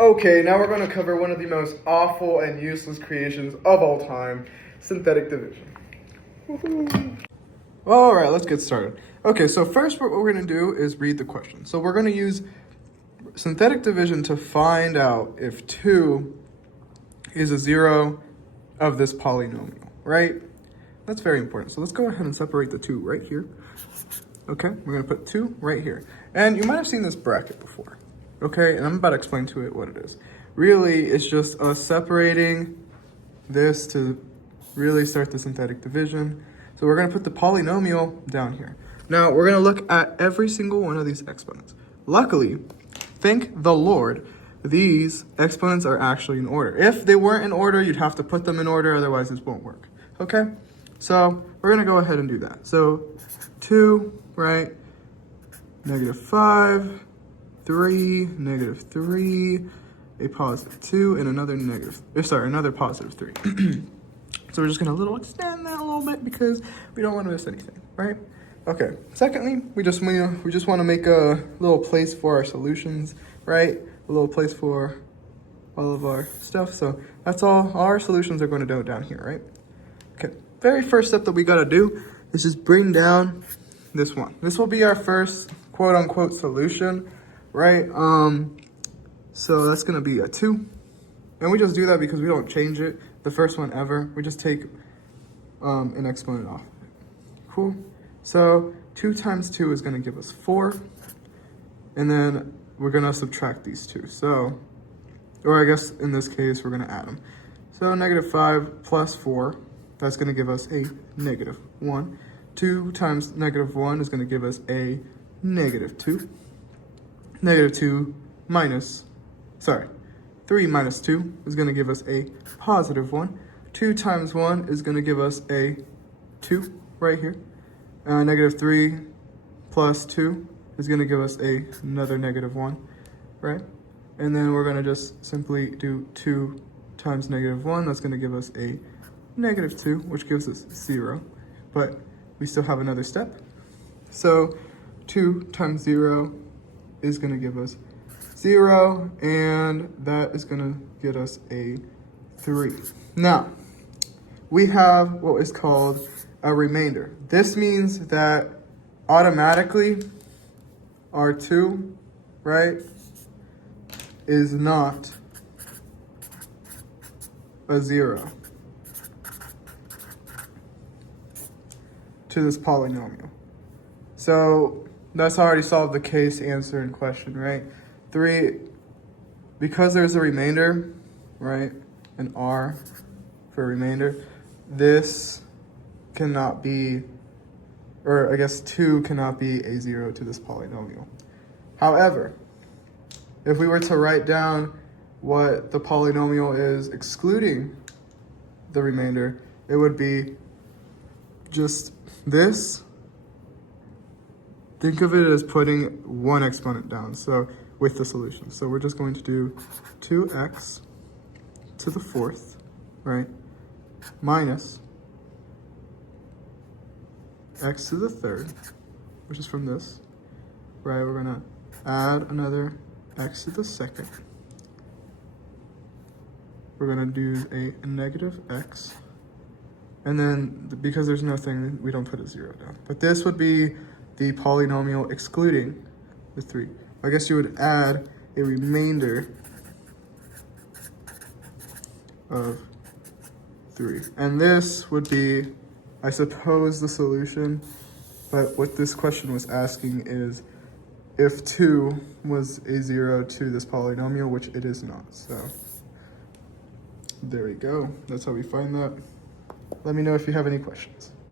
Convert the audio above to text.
Okay, now we're going to cover one of the most awful and useless creations of all time, synthetic division. Woohoo! All right, let's get started. Okay, so first what we're going to do is read the question. So we're going to use synthetic division to find out if 2 is a zero of this polynomial, right? That's very important. So let's go ahead and separate the 2 right here. Okay, we're going to put 2 right here. And you might have seen this bracket before. Okay, and I'm about to explain to it what it is. Really, it's just us separating this to really start the synthetic division. So we're gonna put the polynomial down here. Now we're gonna look at every single one of these exponents. Luckily, thank the Lord, these exponents are actually in order. If they weren't in order, you'd have to put them in order, otherwise this won't work. Okay, so we're gonna go ahead and do that. So 2, right, -5, 3, -3, a +2, and another another +3. So we're just gonna extend that a little bit because we don't want to miss anything, right? Okay. Secondly, we just want to make a little place for our solutions, right? A little place for all of our stuff. So that's all our solutions are going to go down here, right? Okay. Very first step that we got to do is just bring down this one. This will be our first quote unquote solution, right? So that's gonna be a 2. And we just do that because we don't change it, the first one ever. We just take an exponent off. Cool. So 2 times 2 is gonna give us 4. And then we're gonna subtract these 2. So, or I guess in this case, we're gonna add them. So -5 plus 4, that's gonna give us a -1. 2 times -1 is gonna give us a -2. -2 minus, 3 minus 2 is going to give us a +1. 2 times 1 is going to give us a 2 right here. -3 plus 2 is going to give us another -1, right? And then we're going to just simply do 2 times -1. That's going to give us a -2, which gives us 0. But we still have another step. So 2 times 0 is going to give us 0, and that is going to get us a 3. Now, we have what is called a remainder. This means that automatically our 2, right, is not a 0 to this polynomial. So that's already solved the case answer in question, right? 3, because there's a remainder, right, an R for remainder, this cannot be, or I guess 2 cannot be a 0 to this polynomial. However, if we were to write down what the polynomial is excluding the remainder, it would be just this. Think of it as putting one exponent down, so with the solution. So we're just going to do 2x to the 4th, right, minus x to the 3rd, which is from this, right? We're gonna add another x to the 2nd. We're gonna do a -x, and then because there's nothing, we don't put a 0 down. But this would be the polynomial excluding the 3. I guess you would add a remainder of 3. And this would be, I suppose, the solution. But what this question was asking is if 2 was a 0 to this polynomial, which it is not. So there we go. That's how we find that. Let me know if you have any questions.